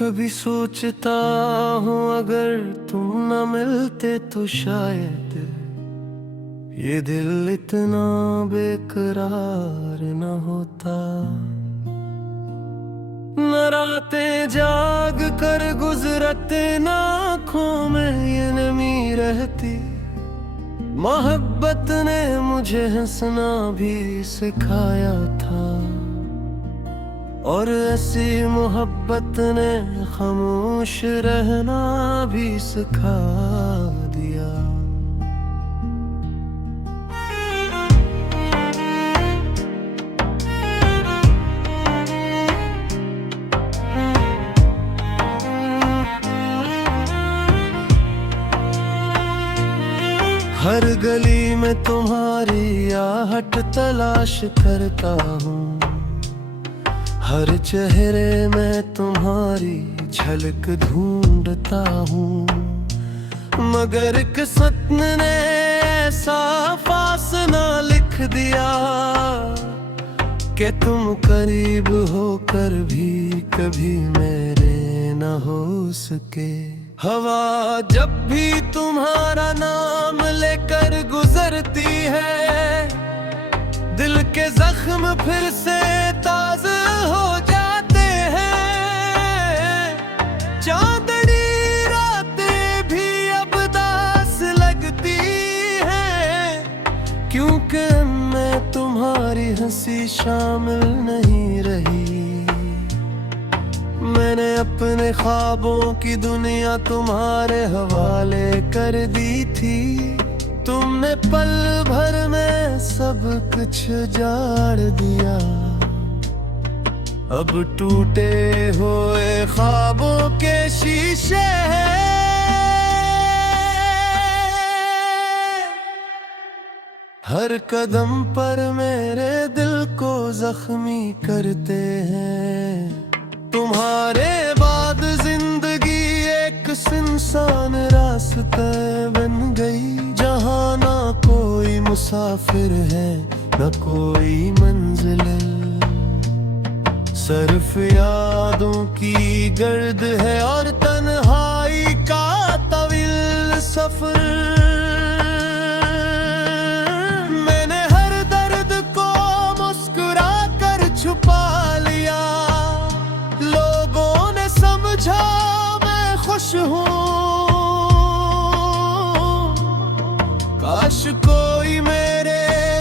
कभी सोचता हूँ अगर तुम न मिलते तो शायद ये दिल इतना बेकरार न होता। न रातें जाग कर गुजरते न आँखों में ये नमी रहती। मोहब्बत ने मुझे हंसना भी सिखाया था और ऐसी मोहब्बत ने खामोश रहना भी सिखा दिया। हर गली में तुम्हारी आहट तलाश करता हूँ, हर चेहरे में तुम्हारी झलक ढूंढता हूँ। मगर किस्मत ने ऐसा फासला लिख दिया कि तुम करीब होकर भी कभी मेरे न हो सके। हवा जब भी तुम्हारा नाम लेकर गुजरती है, दिल के जख्म फिर से ताज़ा हो जाते हैं। चांदनी रातें भी अब दास लगती हैं, क्योंकि मैं तुम्हारी हंसी शामिल नहीं रही। मैंने अपने ख्वाबों की दुनिया तुम्हारे हवाले कर दी थी। तुमने पल भर में सब कुछ उजाड़ दिया। अब टूटे हुए ख्वाबों के शीशे हर कदम पर मेरे दिल को जख्मी करते हैं। तुम्हारे बाद जिंदगी एक सुनसान रास्ता बन गई, जहाँ ना कोई मुसाफिर है न कोई मंजिल। सिर्फ यादों की गर्द है और तन्हाई का तवील सफर। मैंने हर दर्द को मुस्कुरा कर छुपा लिया, लोगों ने समझा मैं खुश हूँ। काश कोई मेरे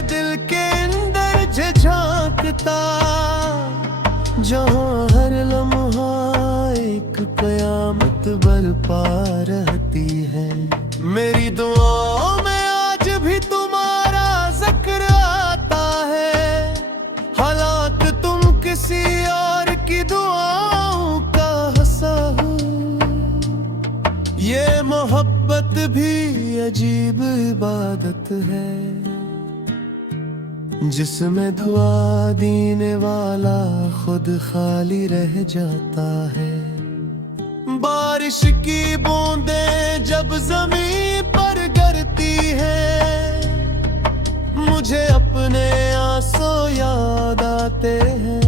दिल के अंदर झांकता, जहाँ हर लम्हा एक कयामत बरपा रहती है। मेरी दुआओं में आज भी तुम्हारा जिक्र आता है, हालांकि तुम किसी और की दुआओं का हिस्सा हो। ये मोहब्बत भी अजीब इबादत है, जिसमें दुआ देने वाला खुद खाली रह जाता है। बारिश की बूंदें जब जमीन पर गिरती है, मुझे अपने आंसू याद आते हैं।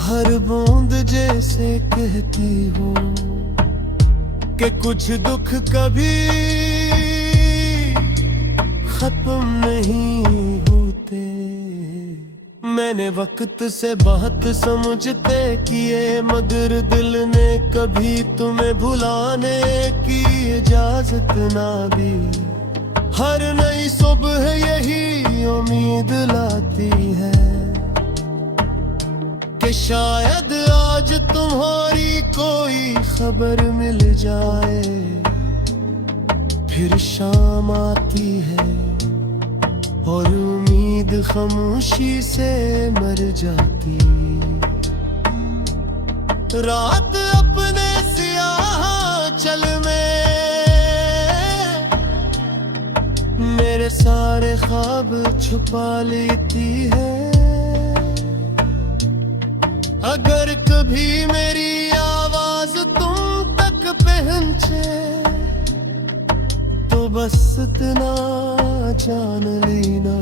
हर बूंद जैसे कहती हो कि कुछ दुख कभी खत्म नहीं होते। मैंने वक्त से बहुत समझते किए, मगर दिल ने कभी तुम्हें भुलाने की इजाजत ना दी। हर नई सुबह यही उम्मीद लाती है कि शायद आज तुम्हारी कोई खबर मिल जाए। फिर शाम आती है और उम्मीद खामोशी से मर जाती। रात अपने सियाह चल में मेरे सारे ख्वाब छुपा लेती है। अगर कभी मेरी आवाज तुम तक पहुंचे तो बस इतना जान लेना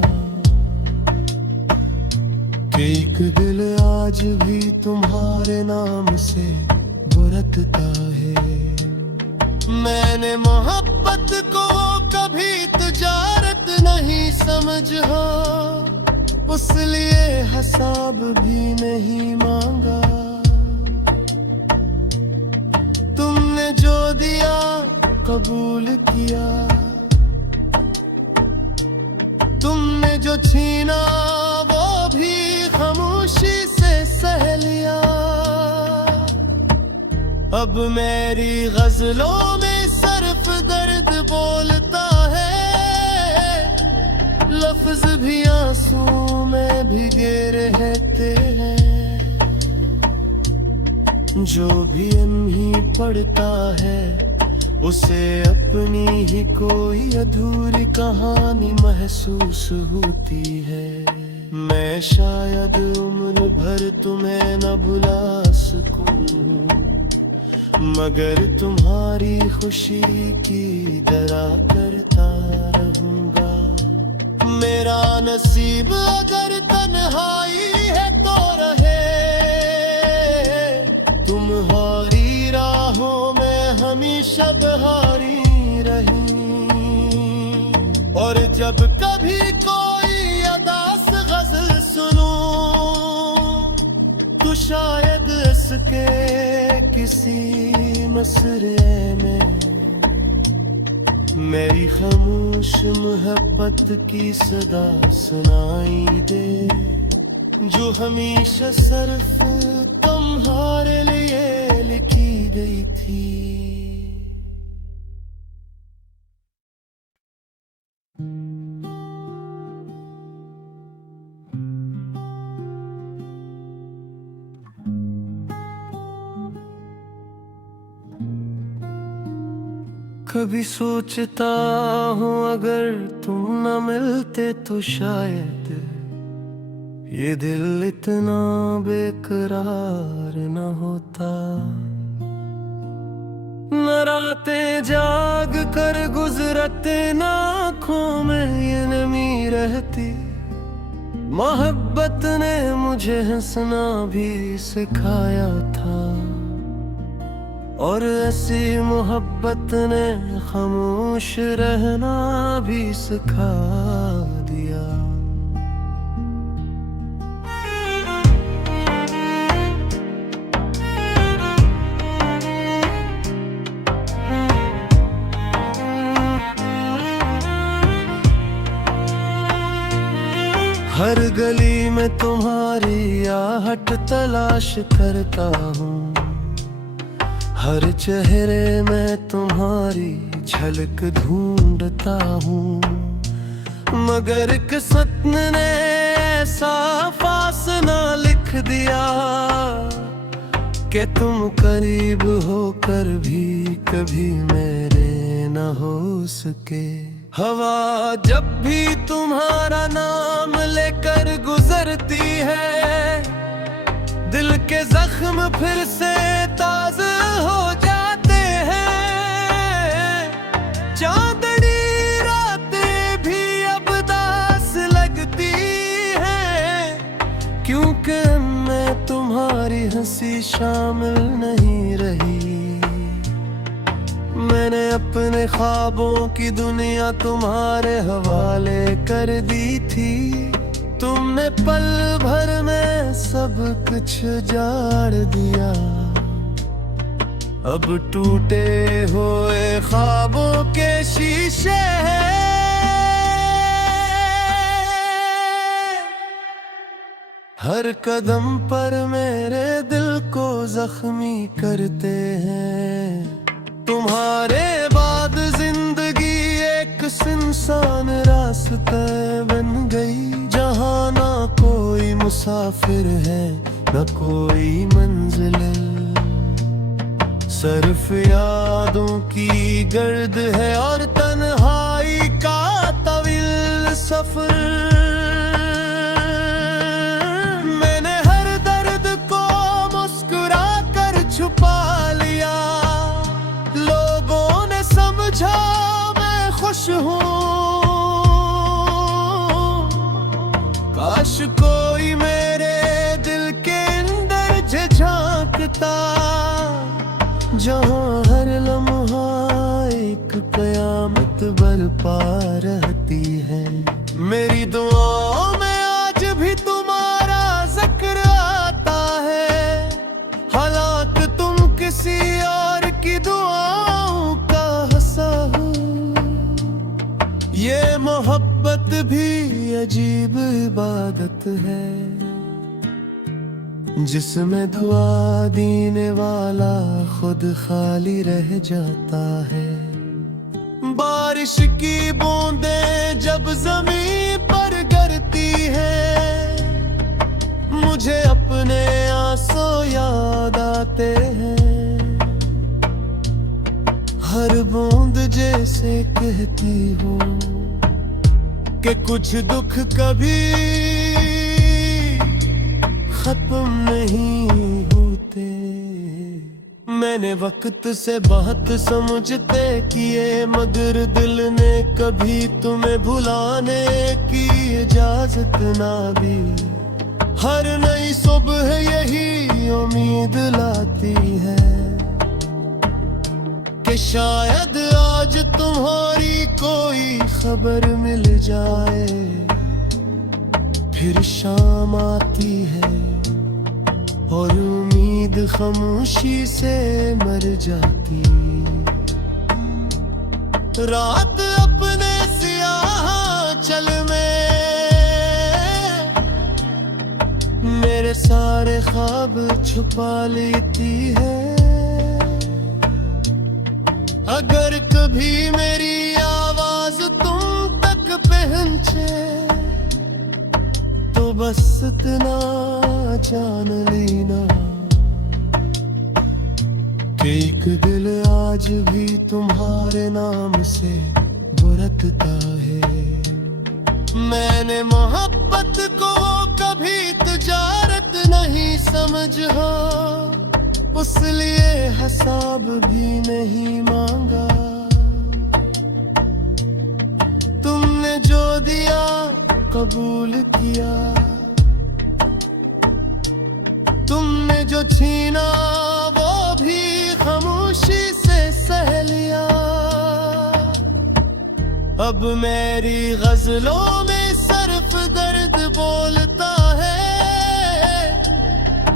कि एक दिल आज भी तुम्हारे तुम्हारे नाम से बुरकता है। मैंने मोहब्बत को कभी तिजारत नहीं समझा, उस लिए हिसाब भी नहीं मांगा। तुमने जो दिया कबूल किया, तुमने जो छीना वो भी खामोशी से सह लिया। अब मेरी गजलों में सिर्फ दर्द बोलता है, लफ्ज भी आंसू में भीगे रहते हैं। जो भी नहीं पढ़ता है उसे अपनी ही कोई अधूरी कहानी महसूस होती है। मैं शायद उम्र भर तुम्हें न भुला सकूं, मगर तुम्हारी खुशी की दरा करता रहूंगा। मेरा नसीब अगर तन्हाई है तो रहे, तुम्हारी राहों में हमेशा बहारी रही। और जब कभी कोई अदास गजल सुनूं तो शायद इसके किसी मसरे में मेरी खामोश मोहब्बत की सदा सुनाई दे, जो हमेशा सिर्फ तुम्हारे लिए लिखी गई थी। कभी सोचता हूँ अगर तुम न मिलते तो शायद ये दिल इतना बेकरार न होता। न रातें जाग कर गुजरते, न आँखों में ये नमी रहती। मोहब्बत ने मुझे हंसना भी सिखाया था, और ऐसी मोहब्बत ने खामोश रहना भी सिखा दिया। हर गली में तुम्हारी आहट तलाश करता हूँ, हर चेहरे में तुम्हारी झलक ढूंढता हूँ। मगर किस्मत ने ऐसा फासला लिख दिया कि तुम करीब होकर भी कभी मेरे न हो सके। हवा जब भी तुम्हारा नाम लेकर गुजरती है, दिल के जख्म फिर से ताज़ा हो जाते हैं। चांदनी रातें भी अब दास लगती हैं, क्योंकि मैं तुम्हारी हंसी शामिल नहीं रही। मैंने अपने ख्वाबों की दुनिया तुम्हारे हवाले कर दी थी। तुमने पल भर में सब कुछ जाड़ दिया। अब टूटे हुए ख्वाबों के शीशे हैं, हर कदम पर मेरे दिल को जख्मी करते हैं। तुम्हारे बाद जिंदगी एक सुनसान रास्ता बन गई, जहाँ ना कोई मुसाफिर है न कोई मंजिल। सिर्फ यादों की गर्द है और तन्हाई का तवील सफर। मैंने हर दर्द को मुस्कुरा कर छुपा लिया, लोगों ने समझा मैं खुश हूँ। काश कोई मेरे दिल के अंदर झांक जहाँ हर लम्हा एक कयामत बरपा रहती है। मेरी दुआओं में आज भी तुम्हारा जिक्र आता है, हालांकि तुम किसी और की दुआओं का हिस्सा हो। ये मोहब्बत भी अजीब इबादत है, जिसमें दुआ देने वाला खुद खाली रह जाता है। बारिश की बूंदें जब ज़मीन पर गिरती है, मुझे अपने आंसू याद आते हैं। हर बूंद जैसे कहती हो कि कुछ दुख कभी खत्म नहीं होते। मैंने वक्त से बहुत समझते किए, मगर दिल ने कभी तुम्हें भुलाने की इजाजत ना दी। हर नई सुबह यही उम्मीद लाती है कि शायद आज तुम्हारी कोई खबर मिल जाए। फिर शाम आती है और उम्मीद खामोशी से मर जाती। रात अपने सियाह चल में मेरे सारे ख्वाब छुपा लेती है। अगर कभी मेरी आवाज तुम तक पहुंचे तो बस इतना जान लेना कि एक दिल आज भी तुम्हारे नाम से बुरकता है। मैंने मोहब्बत को कभी तिजारत नहीं समझा, उसलिए हिसाब भी नहीं मांगा। तुमने जो दिया कबूल किया, तुमने जो छीना वो भी खामोशी से सह लिया। अब मेरी गजलों में सिर्फ दर्द बोलता है,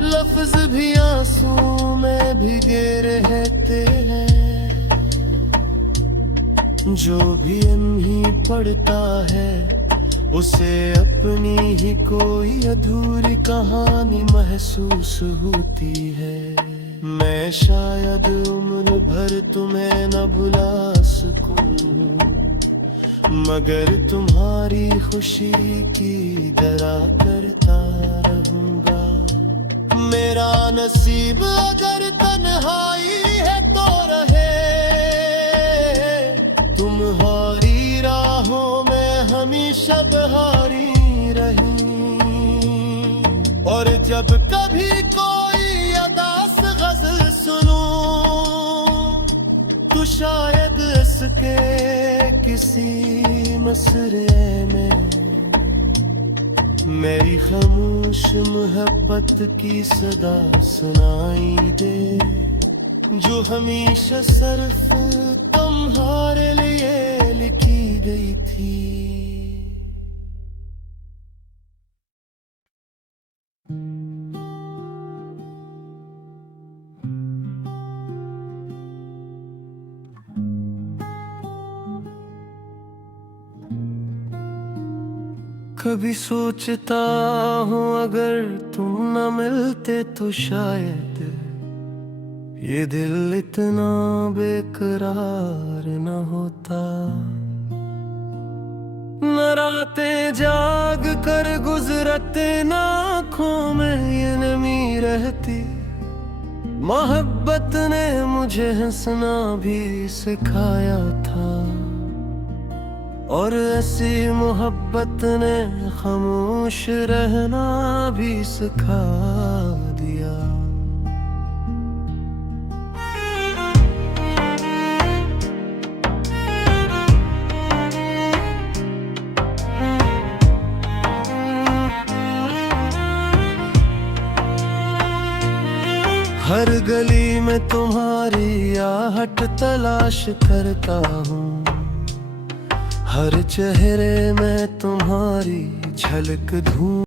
लफ्ज भी आंसू में भीगे रहते हैं। जो भी नहीं पढ़ता है उसे अपनी ही कोई अधूरी कहानी महसूस होती है। मैं शायद उम्र भर तुम्हें न भुला सकूं, मगर तुम्हारी खुशी की दरा करता रहूंगा। मेरा नसीब अगर तन्हाई है तो रहे, तुम्हारी राहों में हमेशा बहारी रही। और जब कभी कोई अदास गजल सुनूं तो शायद इसके किसी मसरे में मेरी खामोश मोहब्बत की सदा सुनाई दे, जो हमेशा सिर्फ तुम्हारे लिए लिखी गई थी। कभी सोचता हूँ अगर तुम न मिलते तो शायद ये दिल इतना बेकरार न होता। न रातें जाग कर गुजरते, न आँखों में ये नमी रहती। मोहब्बत ने मुझे हंसना भी सिखाया था, और ऐसी मोहब्बत ने खामोश रहना भी सिखा दिया। हर गली में तुम्हारी आहट तलाश करता हूँ, हर चेहरे में तुम्हारी झलक ढूंढ